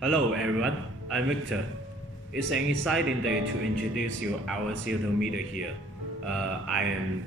Hello everyone, I'm Victor. It's an exciting day to introduce you our CO2 meter here. I'm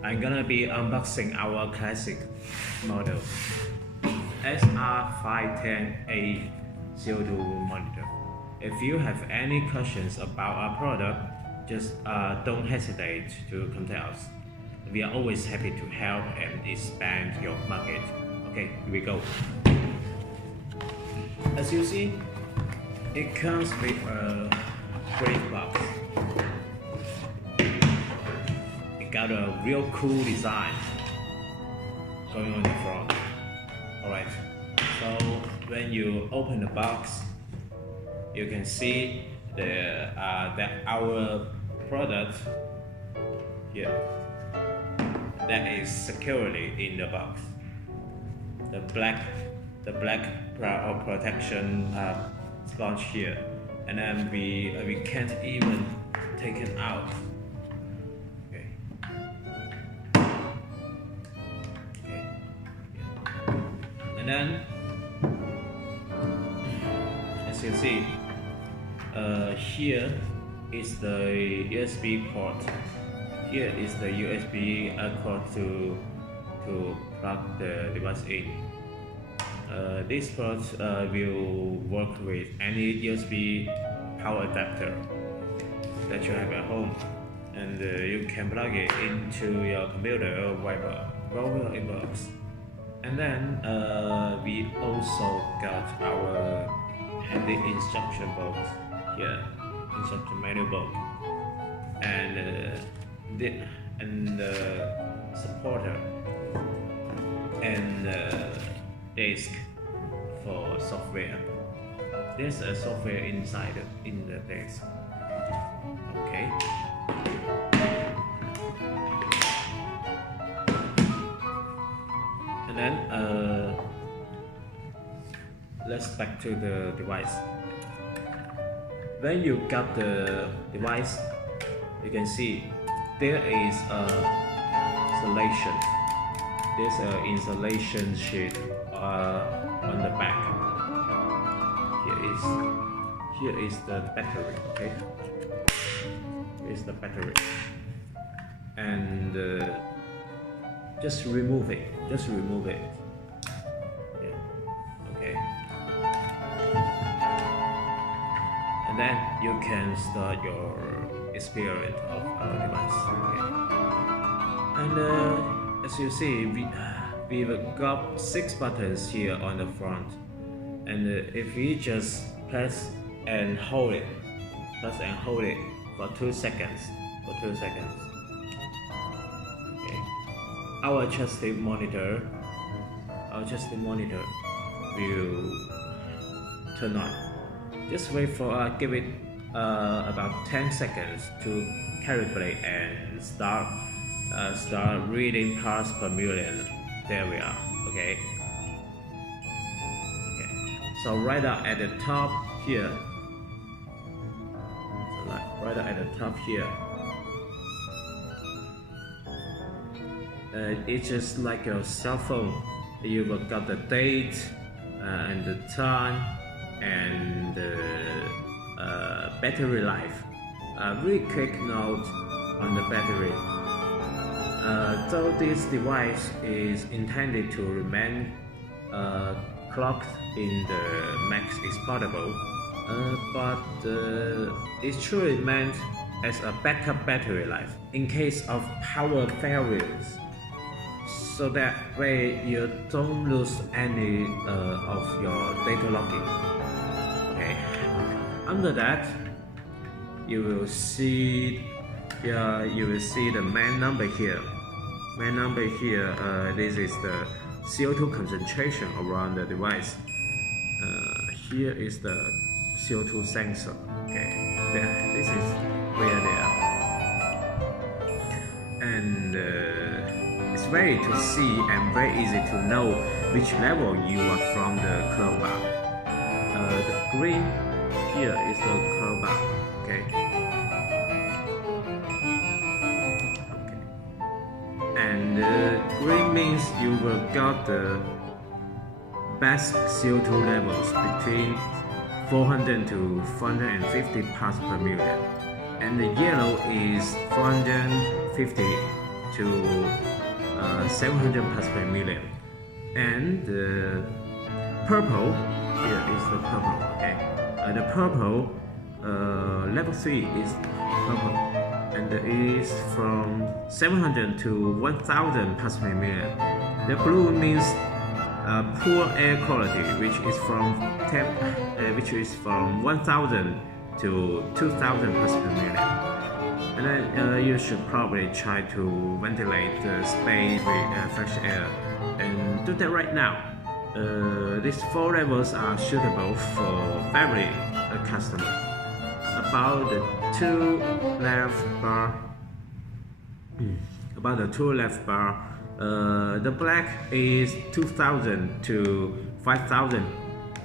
gonna be unboxing our classic model SR-510A CO2 monitor. If you have any questions about our product, just don't hesitate to contact us. We are always happy to help and expand your market. Okay, here we go. As you see, it comes with a great box. It got a real cool design going on the front. Alright, so when you open the box, you can see that our product here that is securely in the box. The black protection sponge here, and then we can't even take it out. Okay. And then as you see, here is the USB port. Here is the USB cord to plug the device in. This port will work with any USB power adapter that you have at home, and you can plug it into your computer or wherever it works. And then we also got our handy instruction book here, instruction manual book, and the supporter and disk for software. There's a software inside in the disk. Okay. And then let's back to the device. When you got the device, you can see there is a installation. There's an installation sheet on the back. Here is the battery. Okay, here is the battery, and just remove it. Yeah. Okay, and then you can start your experience of our device. Okay. And as you see, we've got 6 buttons here on the front, and if we just press and hold it for 2 seconds, okay, our trusted monitor will turn on. Just wait for give it about 10 seconds to calibrate and start reading parts per million. There we are. Okay. So right up at the top here. It's just like your cell phone. You've got the date and the time and the battery life. Really quick note on the battery. Though this device is intended to remain clocked in the max expandable, but it's truly meant as a backup battery life in case of power failures, so that way you don't lose any of your data logging. Okay. Under that, you will see the main number here. This is the CO2 concentration around the device. Here is the CO2 sensor. Okay, this is where they are, and it's very to see and very easy to know which level you are from the clock bar. The green here is the clock bar. Okay. And green means you will got the best CO2 levels between 400 to 450 parts per million, and the yellow is 450 to 700 parts per million, and the purple, here is the purple. Okay, the purple level 3 is purple, and it is from 700 to 1000 parts per million. The blue means poor air quality, which is from 1000 to 2000 parts per million. And then you should probably try to ventilate the space with fresh air, and do that right now. These 4 levels are suitable for family customers. About the two left bar, the black is 2000 to 5000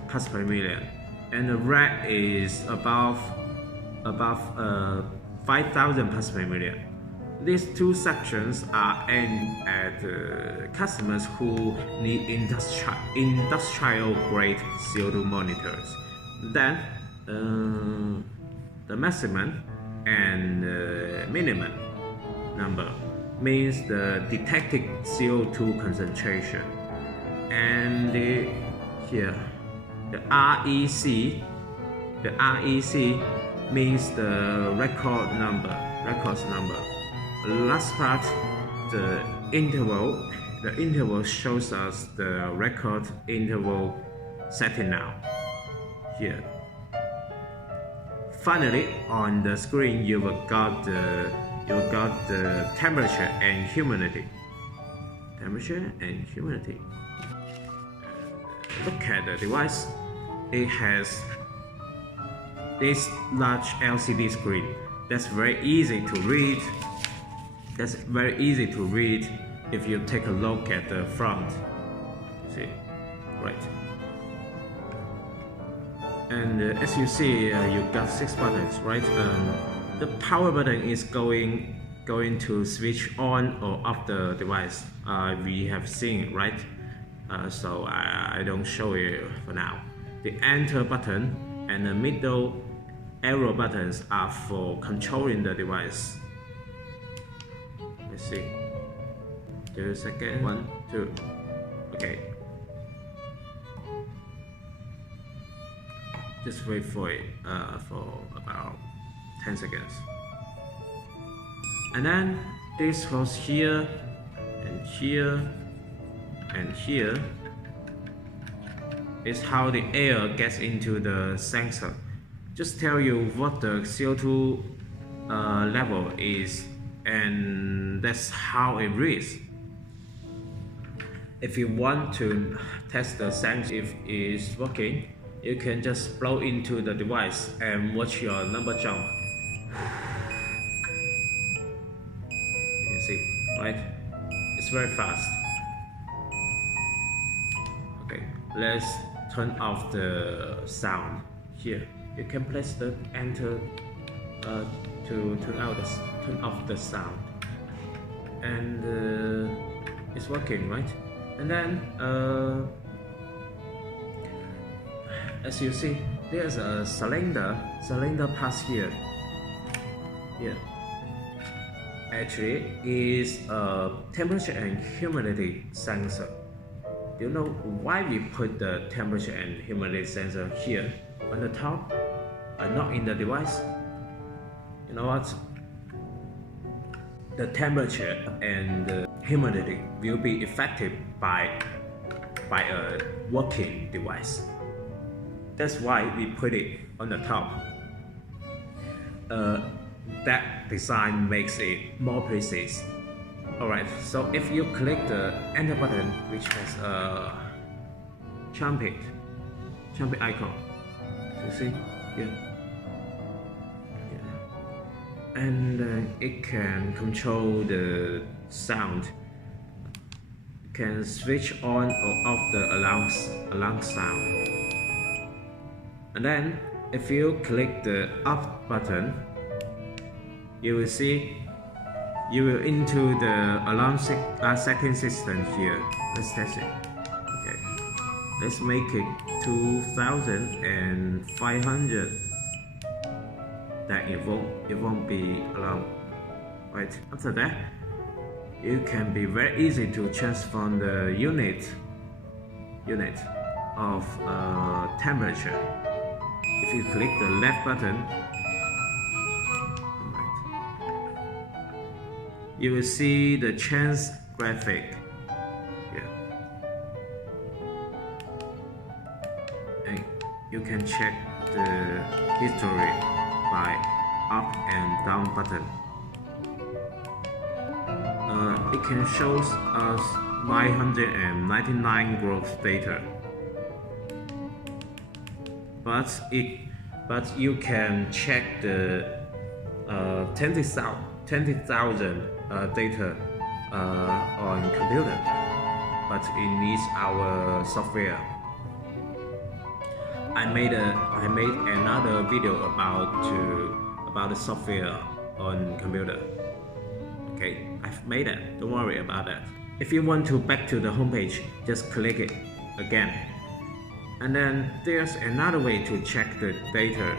parts per million, and the red is above 5000 parts per million. These two sections are aimed at customers who need industrial grade CO2 monitors. Then the maximum and minimum number means the detected CO2 concentration, and the REC means the records number. Last part, the interval shows us the record interval setting now. Here. Finally, on the screen you will got the temperature and humidity. Look at the device. It has this large LCD screen. That's very easy to read. If you take a look at the front. See, right. And as you see, you got 6 buttons, right? The power button is going to switch on or off the device. We have seen it, right? So I don't show you for now. The enter button and the middle arrow buttons are for controlling the device. Let's see. 2 seconds. 1, 2. Okay. Just wait for it for about 10 seconds. And then this goes here and here and here. Is how the air gets into the sensor. Just tell you what the CO2 level is, and that's how it reads. If you want to test the sensor if it is working, you can just blow into the device and watch your number jump. You can see, right? It's very fast. Okay, let's turn off the sound. Here, you can press the enter to turn off the sound, and it's working, right? And then as you see, there's a cylinder pass here. Here, actually, is a temperature and humidity sensor. Do you know why we put the temperature and humidity sensor here on the top and not in the device? You know what? The temperature and the humidity will be affected by a working device. That's why we put it on the top. That design makes it more precise. Alright, so if you click the enter button, which has a trumpet icon, you see here, and it can control the sound. It can switch on or off the alarm sound. And then if you click the off button, you will see you will into the alarm setting system here. Let's test it. Okay. let's make it 2500. Then it won't be allowed. Right, after that, it can be very easy to transform the unit of temperature. If you click the left button, you will see the change graphic here, and you can check the history by up and down button. It can show us 999 growth data, but you can check the 20,000 data on computer, but it needs our software. I made another video about the software on computer. Okay, I've made it. Don't worry about that. If you want to back to the home page, just click it again. And then there's another way to check the data.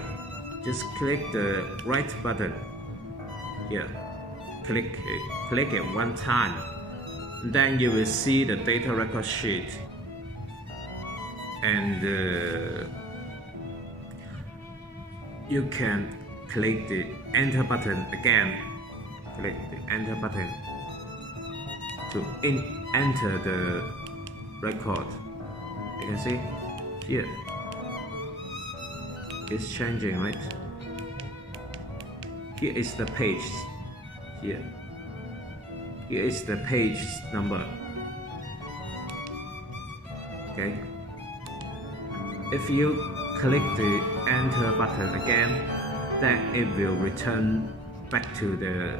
Just click the right button here. Click it one time. Then you will see the data record sheet. And you can click the enter button again. Click the enter button to enter the record. You can see here it's changing, right? Here is the page. Here is the page number. Okay. If you click the enter button again, then it will return back to the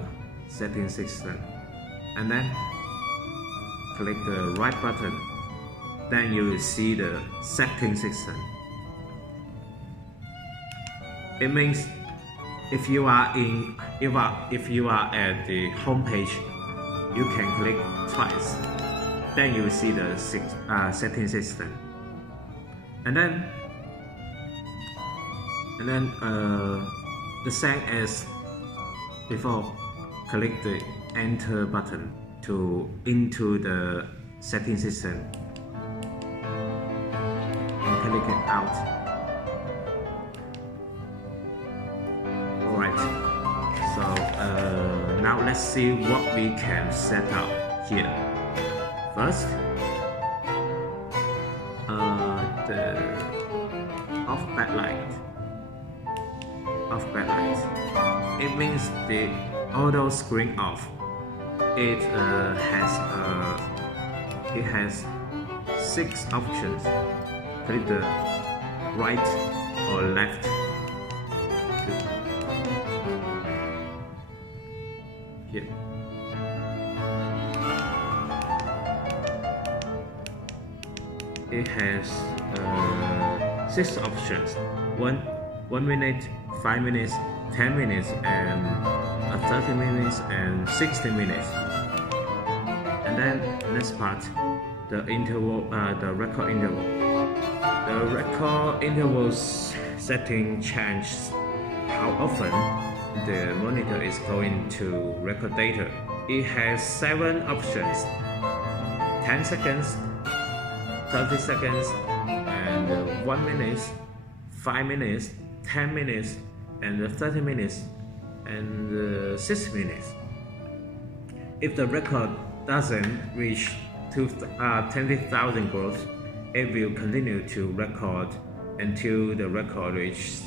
setting system. And then click the right button, then you will see the setting system. It means if you are at the home page, you can click twice, then you will see the setting system. And then the same as before, click the enter button to into the setting system and click it out. Alright, so now let's see what we can set up here. First, the off backlight. It means the auto screen off. It has 6 options. Click the right or left. Here. It has 6 options. 1 minute, 5 minutes, 10 minutes, and 30 minutes and 60 minutes. And then next part, the interval, the record interval. The record interval setting changes how often the monitor is going to record data. It has 7 options: 10 seconds, 30 seconds, and 1 minute, 5 minutes, 10 minutes, and 30 minutes, and 6 minutes. If the record doesn't reach 20,000 growth, it will continue to record until the record reaches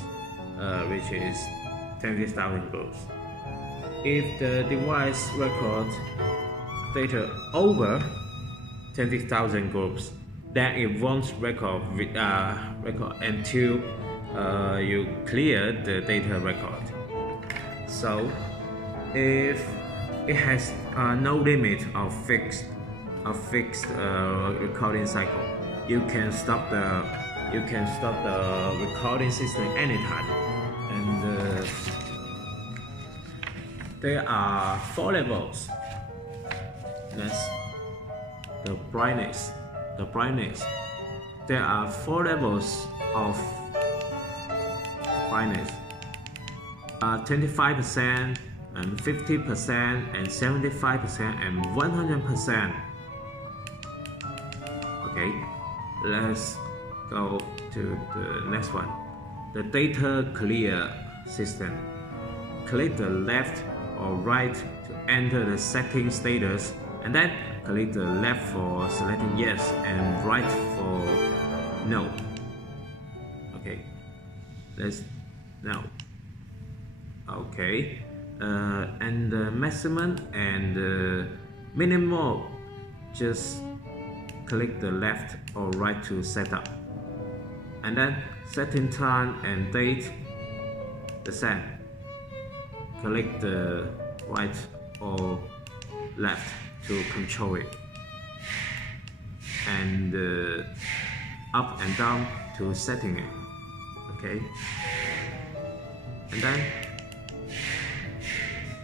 20,000 growth. If the device records data over 20,000 growths, then it won't record until you clear the data record. So if it has no limit of fixed recording cycle, you can stop the recording system anytime. And there are 4 levels. That's the brightness, there are 4 levels of brightness: 25%, and 50%, and 75%, and 100%. Okay, let's go to the next one. The data clear system. Click the left or right to enter the setting status, and then click the left for selecting yes and right for no. Okay, let's now. Okay, and the maximum and the minimum, just click the left or right to set up, and then setting time and date the same. Click the right or left to control it, and up and down to setting it. Okay, and then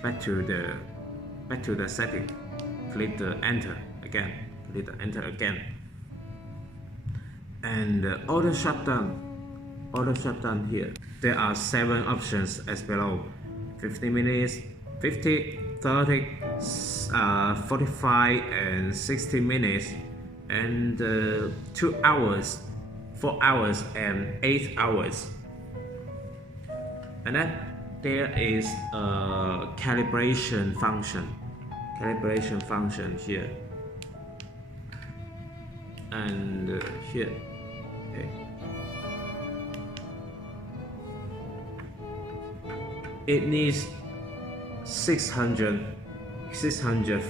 back to the setting. Click the enter again. Click the enter again, and auto shutdown. Auto shutdown here. There are 7 options as below: 50 minutes, 50, 30, 45, and 60 minutes, and 2 hours, 4 hours, and 8 hours. And then there is a calibration function. Calibration function here and here. Okay. It needs 600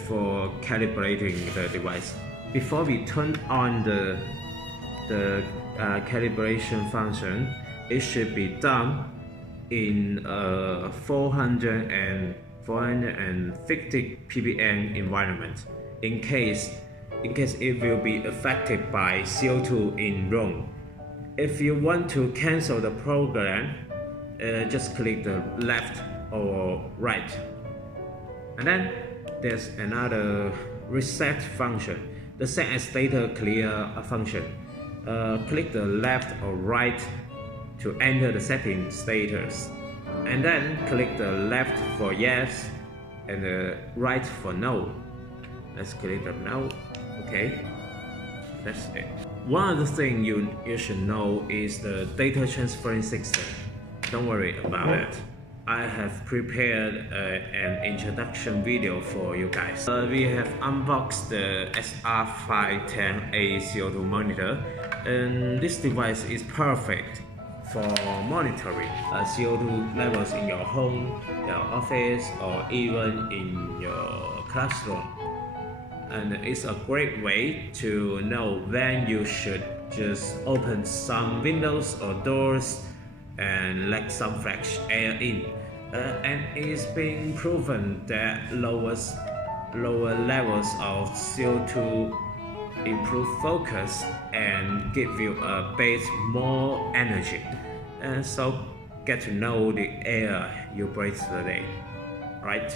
for calibrating the device. Before we turn on the calibration function, it should be done in 450 ppm environment, in case it will be affected by CO2 in room. If you want to cancel the program, just click the left or right. And then there's another reset function, the set as data clear function. Click the left or right to enter the setting status, and then click the left for yes and the right for no. Let's click the no. Okay, that's it. One other thing you should know is the data transferring system. Don't worry about it. I have prepared an introduction video for you guys. We have unboxed the SR-510A CO2 monitor, and this device is perfect for monitoring CO2 levels in your home, your office, or even in your classroom. And it's a great way to know when you should just open some windows or doors and let some fresh air in. And it's been proven that lower levels of CO2 improve focus and give you a bit more energy. And so get to know the air you breathe today, right?